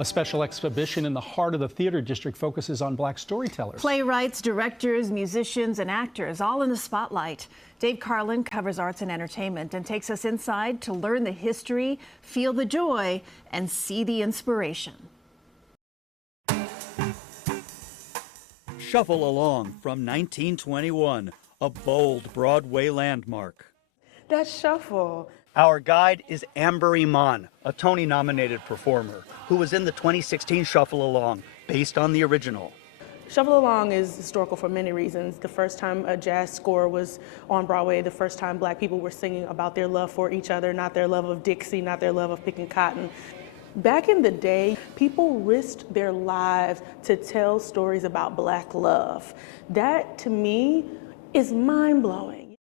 A special exhibition in the heart of the theater district focuses on Black storytellers. Playwrights, directors, musicians, and actors all in the spotlight. Dave Carlin covers arts and entertainment and takes us inside to learn the history, feel the joy, and see the inspiration. Shuffle Along from 1921, a bold Broadway landmark. That's Shuffle. Our guide is Amber Iman, a Tony-nominated performer who was in the 2016 Shuffle Along, based on the original. Shuffle Along is historical for many reasons. The first time a jazz score was on Broadway, the first time Black people were singing about their love for each other, not their love of Dixie, not their love of picking cotton. Back in the day, people risked their lives to tell stories about Black love. That, to me, is mind-blowing.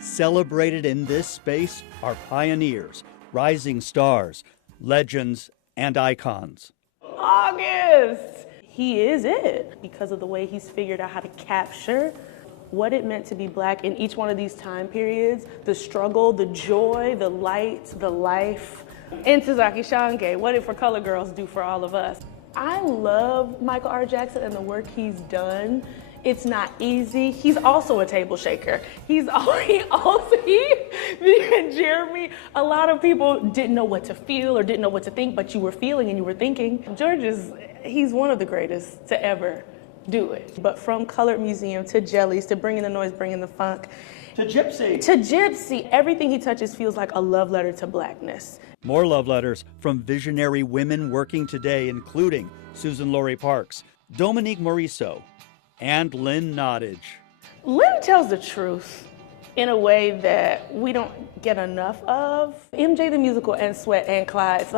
Celebrated in this space are pioneers, rising stars, legends, and icons. August! He is it because of the way he's figured out how to capture what it meant to be Black in each one of these time periods, the struggle, the joy, the light, the life. And Tazaki Shange, what did For Color Girls do for all of us? I love Michael R. Jackson and the work he's done. It's not easy. He's also a table shaker. Me and Jeremy, a lot of people didn't know what to feel or didn't know what to think, but you were feeling and you were thinking. He's one of the greatest to ever do it. But from Colored Museum to Jellies to Bringing the Noise, Bringing the Funk. To Gypsy. To Gypsy. Everything he touches feels like a love letter to Blackness. More love letters from visionary women working today, including Susan Laurie Parks, Dominique Morisseau, and Lynn Nottage. Lynn tells the truth in a way that we don't get enough of. MJ the Musical and Sweat and Clyde's,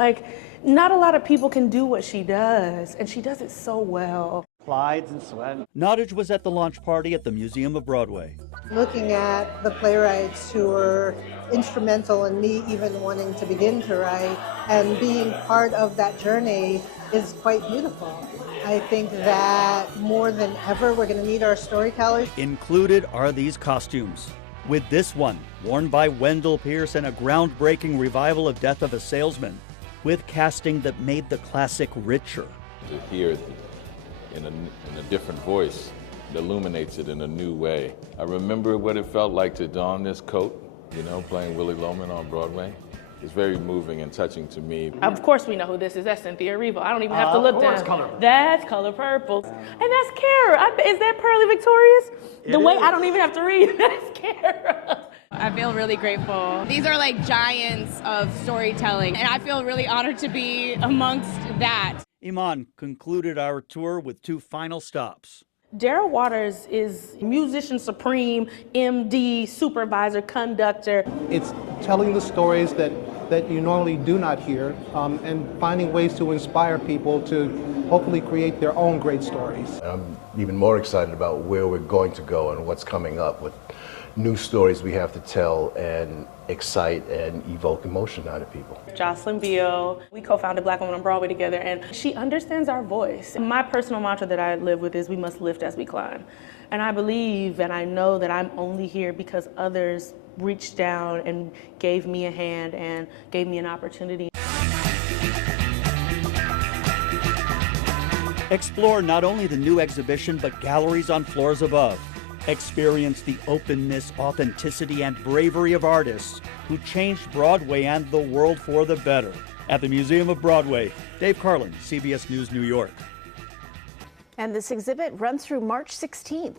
not a lot of people can do what she does, and she does it so well. Clyde's and Sweat. Nottage was at the launch party at the Museum of Broadway. Looking at the playwrights who were instrumental in me even wanting to begin to write and being part of that journey is quite beautiful. I think that more than ever, we're going to need our storytellers. Included are these costumes, with this one worn by Wendell Pierce in a groundbreaking revival of Death of a Salesman, with casting that made the classic richer. To hear it in a different voice, it illuminates it in a new way. I remember what it felt like to don this coat, playing Willie Loman on Broadway. It's very moving and touching to me. Of course we know who this is. That's Cynthia Erivo. I don't even have to look down. That's Color Purple. And that's Kara. Is that Pearly Victorious? I don't even have to read. That's Kara. I feel really grateful. These are like giants of storytelling, and I feel really honored to be amongst that. Iman concluded our tour with two final stops. Darryl Waters is musician supreme, MD, supervisor, conductor. It's telling the stories that you normally do not hear and finding ways to inspire people to hopefully create their own great stories. I'm even more excited about where we're going to go and what's coming up with new stories we have to tell and excite and evoke emotion out of people. Jocelyn Beal, we co-founded Black Women on Broadway together, and she understands our voice. My personal mantra that I live with is we must lift as we climb. And I believe and I know that I'm only here because others reached down and gave me a hand and gave me an opportunity. Explore not only the new exhibition, but galleries on floors above. Experience the openness, authenticity, and bravery of artists who changed Broadway and the world for the better. At the Museum of Broadway, Dave Carlin, CBS News, New York. And this exhibit runs through March 16th.